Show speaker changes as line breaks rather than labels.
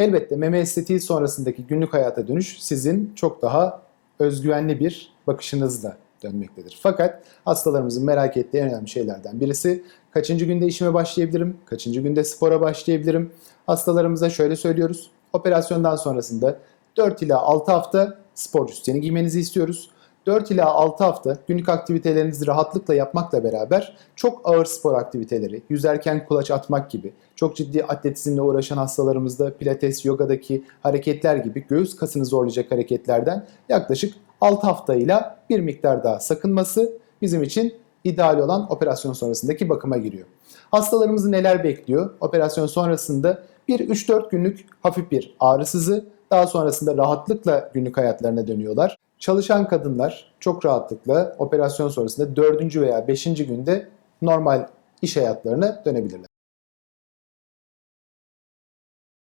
Elbette meme estetiği sonrasındaki günlük hayata dönüş sizin çok daha özgüvenli bir bakışınızla dönmektedir. Fakat hastalarımızın merak ettiği en önemli şeylerden birisi kaçıncı günde işime başlayabilirim, kaçıncı günde spora başlayabilirim. Hastalarımıza şöyle söylüyoruz. Operasyondan sonrasında 4 ila 6 hafta spor üsteni giymenizi istiyoruz. 4 ila 6 hafta günlük aktivitelerinizi rahatlıkla yapmakla beraber çok ağır spor aktiviteleri, yüzerken kulaç atmak gibi, çok ciddi atletizmle uğraşan hastalarımızda pilates, yogadaki hareketler gibi göğüs kasını zorlayacak hareketlerden yaklaşık 6 haftayla bir miktar daha sakınması bizim için ideal olan operasyon sonrasındaki bakıma giriyor. Hastalarımızı neler bekliyor? Operasyon sonrasında bir 3-4 günlük hafif bir ağrısızı, daha sonrasında rahatlıkla günlük hayatlarına dönüyorlar. Çalışan kadınlar çok rahatlıkla operasyon sonrasında 4. veya 5. günde normal iş hayatlarına dönebilirler.